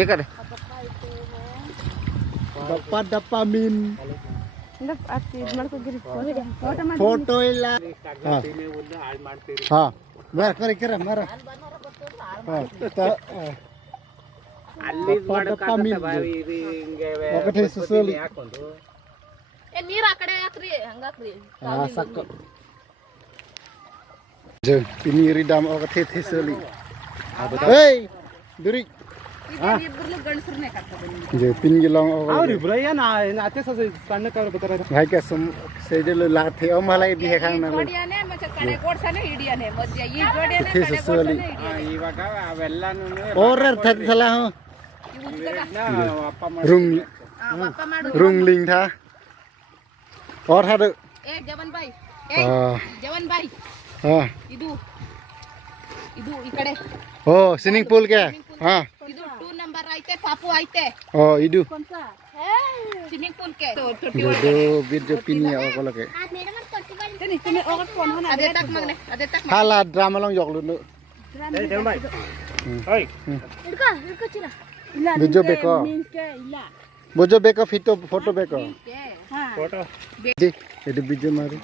ಏಕರೆ ದಪ್ಪ ಮೀನ್ ಫೋಟೋ ಇಲ್ಲ ಹಾ ಕರೆ ಮರ ఒకటి సుసోలి ನೀರ್ ಆ ಕಡೆ ಹಾಕ್ರಿ ಹಂಗಾಕ್ರಿ ಸಾಕು ನೀರಿ ಡಾಮ್ ఒకటి ಸುಸೋಲಿ ಏಯ್ ದುರಿ ಇಬ್ರು ಗಂಡಸರನ್ನೇ ಕರ್ಕೊಂಡು जे पिन गिलांग ಅವ್ರಿ ಬ್ರಯ್ಯ ಅತ್ತೆ ಸಣ್ಣ ಕವರ್ ಬರ್ತಾರೆ भाई के ಸೈಡಲ್ಲಿ ಲಾಥೆ ಅವ ಮಲೈ ಬಿಹೆ ಕಾಂಗ್ ಜೋಡಿಯಾನೆ ಮತ್ತೆ ಕಡೆ ಗೋಡ್ಸನೆ ಹಿಡಿಯಾನೆ ಮಧ್ಯ ಈ ಜೋಡಿಯಾನೆ थे ಸುಸೋಲಿ ಇವಾಗ ಅವೆಲ್ಲಾನು ಓರರ್ ಥಲ್ಲ ಅಪ್ಪ रुंग ಅಪ್ಪ ಮಾಡು रुंगलिंग था और था ಏ ಜವನ್ ಬಾಯ್ ಏ ಜವನ್ ಬಾಯ್ हां ಇದು ಈ ಕಡೆ ओ स्विमिंग पूल के हां ಇದು 2 ನಂಬರ್ ಐತೆ ಪಾಪು ಐತೆ ओ इडू ಸ್ವಿಮ್ಮಿಂಗ್ ಪೂಲ್ ಕೆ दो वीडियो पिनी ओ लगे ಅದೇ ತಕ್ ಮಗನೆ ಅದೇ ತಕ್ हाला ड्रामा लंग yok lu ಏ ದೇವ್ ಬಾಯ್ ಓಯ್ ಹಿಡ್ಕೋ ಚಿರ ಇಲ್ಲ वीडियो बेको ಇಲ್ಲ बोजो बेको फोटो बेको ಫೋಟೋ दी ಇದು वीडियो मारी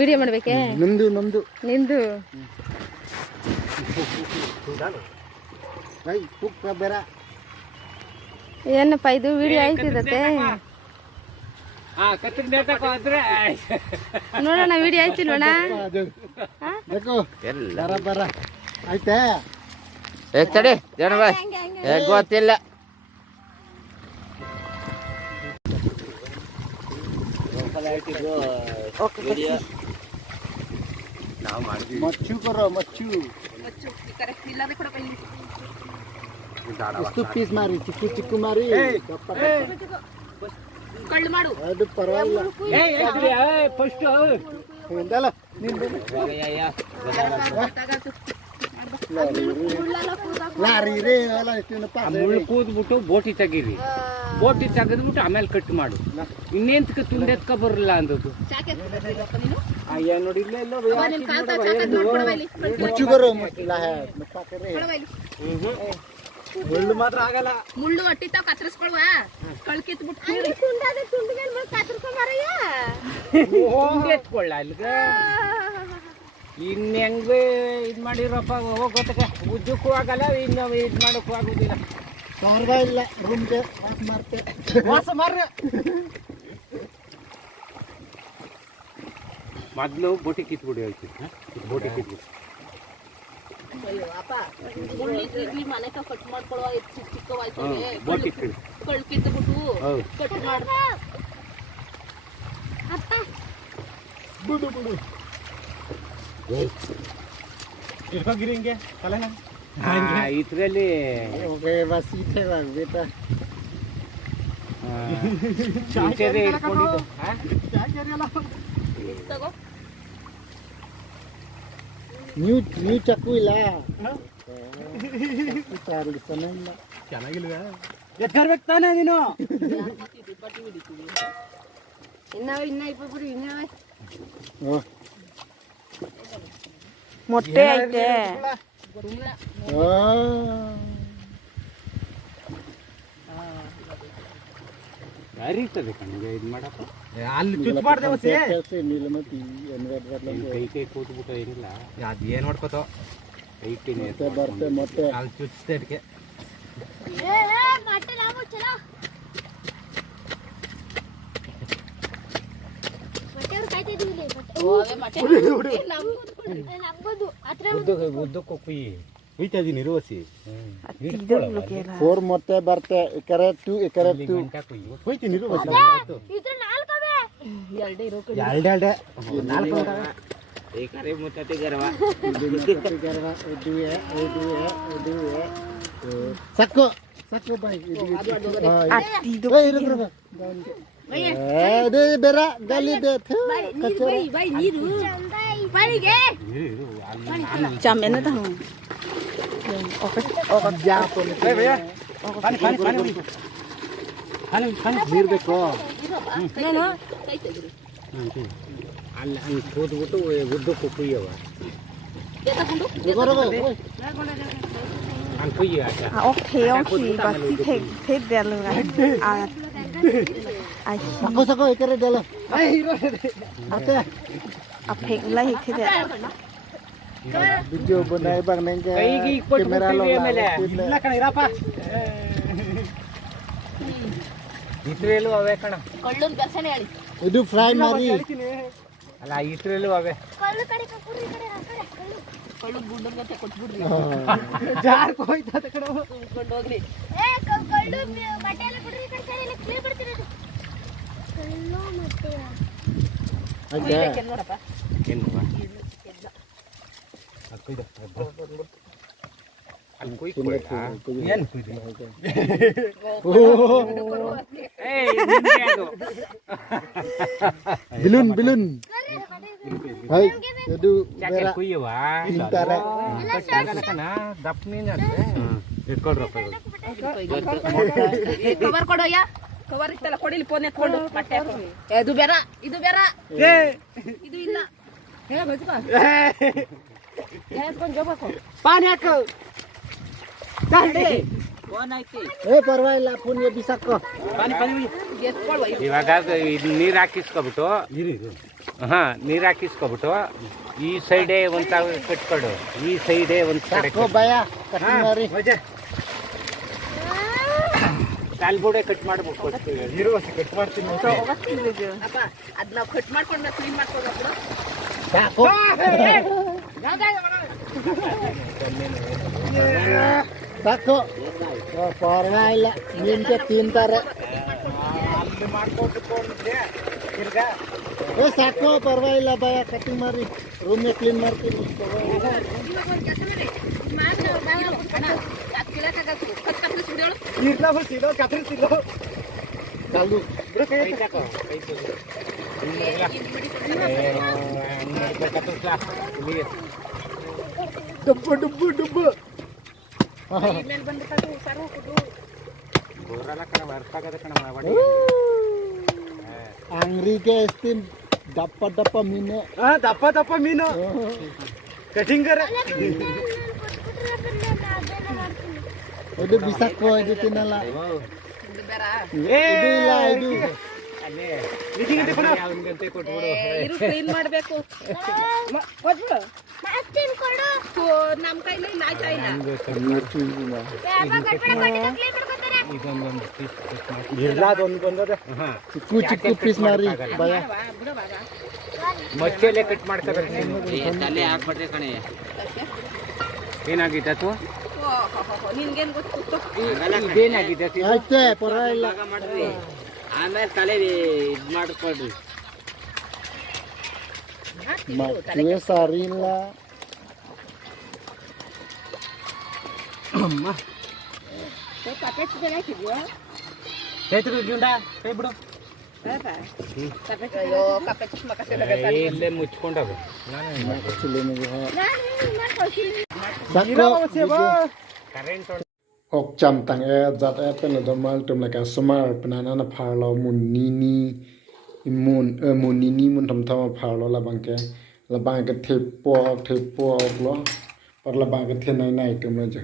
ವಿಡಿಯೋ ಮಾಡ್ಬೇಕೆ ನಮ್ದು ನಿಂದು भाई पुक बेरा ಏನಪ್ಪ ಇದು ವಿಡಿಯೋ ಆಯ್ತಿದತ್ತೆ ಕತ್ತಿನ ನೇತಕ್ಕೆ ಹೋದ್ರೆ ನೋಡೋಣ ವಿಡಿಯೋ ಆಯ್ತಿಲ್ವಣ देखो ಬರ ಆಯ್ತಾ ತಡಿ ಜನ ಬಾಯ್ ಗೊತ್ತಿಲ್ಲ मच्छू करो मच्छू ಎಷ್ಟು ಪೀಸ್ ಮಾರಿ ಚಿಕ್ಕು ಮಾರಿ ಕಳ್ಳು ಮಾಡು ಅದು ಪರವಾಗಿಲ್ಲ ಫಸ್ಟ್ ಹಿಂದಲ್ಲ ಲಾರಿ ರೇ ಅಲ್ಲ ಮುಳ್ಳು ಕೂದ್ಬಿಟ್ಟು ಬೋಟಿ ತೆಗೀರಿ ಬೋಟಿ ತೆಗೆದ್ಬಿಟ್ಟು ಆಮೇಲೆ ಕಟ್ ಮಾಡು ಇನ್ನೇಂತಕ್ಕೆ ತುಂಡೆತ್ಕ ಬರಲ್ಲ ಅಂದದ್ದು ಏನ್ ನೋಡಿ ಇಲ್ಲ ಮುಚ್ಚು ಕರೋ ಮುಳ್ಳು ಮಾತ್ರ ಆಗಲ್ಲ ಮುಳ್ಳು ಹೊಟ್ಟಿತಾವ್ ಕತ್ತರಿಸ್ಕೊಳ್ವಾ ಕಳ್ಕಿತ್ಬಿಟ್ಟು ಎತ್ಕೊಳ್ಳ ಅಲ್ಲಿಗೆ ಇನ್ ಹೆಂಗ ಇದ್ ಮಾಡಿರಪ್ಪ ಹೋಗೋತಕ್ಕೆ ಉದ್ದಕ್ಕೂ ಆಗಲ್ಲ ಇನ್ನು ಇದ್ ಮಾಡಕ್ಕೂ ಆಗುದಿಲ್ಲ ಪರವಾಗಿಲ್ಲ ರೂಮ್ಗೆ ಮಾರ್ತೆ ವಾಸ ಮಾರ್ರೆ ಮೊದ್ಲು ಬೋಟಿ ಕಿತ್ಬಿಡಿ ಹೋಯ್ತು ಬೋಟಿ ಕಿತ್ಬಿಡಿ ಮನೆ ಕಟ್ ಮಾಡ್ಕೊಳುವ ಚಿಕ್ಕವಾಯ್ತವೆ ಬೋಟಿ ಕಳ್ಕಿತ್ಬಿಟ್ಟು ಕಟ್ ಮಾಡ ಬಿಡು ಇರ್ಕೋಗಿರಿ ಹಿಂಗೆ ತಲೆನ ಇದ್ರಲ್ಲಿ ಬಸ್ ಇದೆ ಬೇಟಾ ಇಟ್ಕೊಂಡಿದ್ದು ತಗೋ ನ್ಯೂ ಚಕ್ಕು ಇಲ್ಲ ಇಲ್ಲ ಚೆನ್ನಾಗಿಲ್ವ ಎತ್ಕರ್ಬೇಕು ತಾನೇ ನೀನು ಇನ್ನ ಇಬ್ಬರು ಇನ್ನ ಮೊಟ್ಟೆ ಐತೆ ಅರಿತದೆ ಕಣ್ಣಿಗೆ ಇದು ಮಾಡಪ್ಪ ಅಲ್ಲಿ ಚುಚ್ಚಬಾರ್ದೆ ಕೈ ಕೂತ್ಬಿಟ್ಟು ಏನಿಲ್ಲ ಅದು ಏನು ಮಾಡ್ಕೋತಾವ ಕೈ ಬರ್ತೆ ಮತ್ತೆ ಅಲ್ಲಿ ಚುಚ್ಚತೆ ಅದಕ್ಕೆ ಉದ್ದಕ್ಕೂ ಕುಯ್ಯಿ ಹುಯ್ತಾ ಇದೀನಿ ಇರುವಸಿ 4 ಮೊಟ್ಟೆ ಬರ್ತೆ ಎಕರೆ 2 ಹುಯ್ತೀನಿ ಇರುವಸಿ ಎರಡೆ ಏಕರೆ ಮುತ್ತತಿ ಗರ್ವ ಸಾಕು ಬಾಯ್ ಇದು ಬೇರೆ ಗಾಲಿ ಚಾಮೆನ ನೀರು ಬೇಕು ಅಲ್ಲಿ ಹಂಗೆ ಕೂತ್ಬಿಟ್ಟು ಉದ್ದಕ್ಕೂ ಕುಯ್ಯವ angku ya aja. Oke, pasti tek dia lu kan. Ai, Sako ikare dala. Ate. apek lai ke dia. Video banai bang neng ke Kay gi ikot kamera buti lo dia mele. Illa kana irapa. Itrelu ave kana. ಕೊಳ್ಳುನ್ ದರ್ಶನ ಹೇಳಿ Itu fry mari. ಅಲ್ಲ ಇಟ್ರಲ್ಲೂ ಅವೆ ಕೊಳ್ಳು ಗುಂಡು ಗತೆ ಕೊಟ್ಬಿಡ್ರಿ jar ಹೋಯ್ತಾ ಕಡೆ ಕೊಂಡು ಹೋಗ್ರಿ Aja. ನೋಡಪ್ಪ ಏನು ಅಕ್ಕಿದ ಅಲ್ಲಿ ಕುಯ್ಕೊಳ್ಳ ಏನು ಕುಯ್ದಿ ಏಯ್ ನಿಂಗೆ ಅದು Bilun. Hai, itu ಯಾಕೆ merah. ಕುಯ್ಯವಾ Intara. ಕಣ ದಪ್ಪ ಮೀನು ಅಂದ್ರೆ ಇಟ್ಕೊಳ್ರಪ್ಪ ಕವರ್ ಕೊಡೋಯ್ಯ ಕವರ್ ಇತ್ತಲ್ಲ ಕೊಡಿಲಿ ಫೋನ್ ಎತ್ಕೊಂಡು ಬಟ್ಟೆ ಹಾಕೊಂಡು. ಇದು ಬೇಡ ಇದು ಇದು ಇಲ್ಲ ಪಾನಿ ಹಾಕು Parwaila punya bisa kok. ಎತ್ಕೊಳ್ವ ಇವಾಗ ಇದು ನೀರು ಹಾಕಿಸ್ಕೊಬಿಟ್ಟು ಹಾ ನೀರು ಹಾಕಿಸ್ಕೊಬಿಟ್ಟು ಈ ಸೈಡೇ ಒಂದ್ ಕಟ್ಕೊಡು ಈ ಸೈಡೇ ಒಂದ್ ಕಡೆ Sako baya, kasih mari. ಕಾಲ್ಬೋಡೆ ಕಟ್ ಮಾಡ್ಬೇಕು ಕಟ್ ಮಾಡ್ತೀನಿ ಅಪ್ಪ ಅದ್ ನಾವು ಕಟ್ ಮಾಡ್ಕೊಂಡು ಕ್ಲೀನ್ ಮಾಡ್ಕೊಂಡು Sako. Sako. Oh, parwaila, minta tintara. ಅಲ್ಲಿ ಮಾಡ್ಕೊಟ್ಕೊಂಡಿದ್ದೆ ತಿರ್ಗಾ Sako parwaila baya kasih mari. Rumah clean martin. ನೀರ್ನ ಬರ್ತಿರೋ ಕತ್ತರಿಸಿರೋ Kalu. ಕೈ ತಕೋ ಕೈ Dubu. ಮೇಲೆ ಬಂದ್ಬಿಟ್ಟು ಸರ್ ಹೋಗುದು ಗೋರಲ್ಲ ಕಣ ವರ್ಕ್ ಆಗದ ಕಣ ಮಾಡಿ Angri ke estin dapat mine. ದಪ್ಪ ಮೀನು ಕಟಿಂಗರ್ Itu bisa kok itu tinala. ಇದು ಬೇಡ Itu lah itu. ಅಲ್ಲೇ ನಿಧಿಗಂತೆ ಕೊಡು ಅವನಿಗಂತೆ ಕೊಟ್ಬಿಡು ಇರು ಕ್ಲೀನ್ ಮಾಡ್ಬೇಕು ಕೊಟ್ಬಿಡು ನಮ್ ಕೈಲಿ ಇಲ್ಲ ಆಯ್ತಾ ಇಲ್ಲ ಇದೊಂದೊಂದು ಪೀಸ್ ಕಟ್ ಮಾಡಿ ಎಲ್ಲದೊಂದು ಬಂದದ ಹಾ Ciku pis mari baya. ಬಿಡು ಬಾಗ ಮಚ್ಚೆಲೆ ಕಟ್ ಮಾಡ್ತಾರೆ ತಲೆ ಹಾಕ್ಬಿಡ್ರಿ ಕಣೆ ಏನಾಗಿತ್ತು ನಿನ್ಗೇನ್ ಗೊತ್ತು ಇದೇನಾಗಿದೆ Aite parwaila. ಮಾಡ್ರಿ ಆಮೇಲೆ ತಲೆ ಇದ್ ಮಾಡ್ಕೊಳ್ರಿ Maknya sarila. ರೈತರು ಜುಂಡ ಕೈ ಬಿಡು ಅಯ್ಯೋ ಕಪ್ಪೆ ಚಶ್ಮಾ ಇಲ್ಲೇ ಮುಚ್ಕೊಂಡವು Cilin aja. Sako. Current Ok jam tang zat pen do mal tum la ka sumar penana na pharlo mun nini mun tham tham pharlo la bangke thepo lo par la bang ke the nai tum la je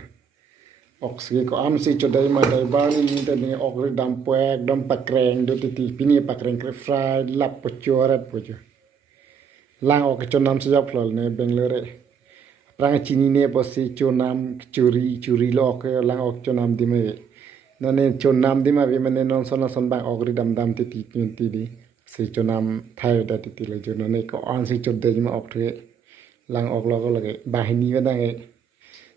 ok si ko am si chodai ma dai ba ni te ni ok ri dam po ekdom pakreng do ti pini pakreng kre fry lap po chorat po jo lang ok chonam se jap lol ne benglore Prang chini ne posi chonam curi lo ke lang ok chonam di me nane chonam di ma bi mane non son bang ok ri dam ti ti di si chonam thai da ti le jo nane ko an si chod de ma ok the lang ok lo ko lage bahini ba dang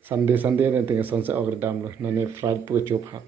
Sunday ne te son se ok ri dam lo nane fried po chop ha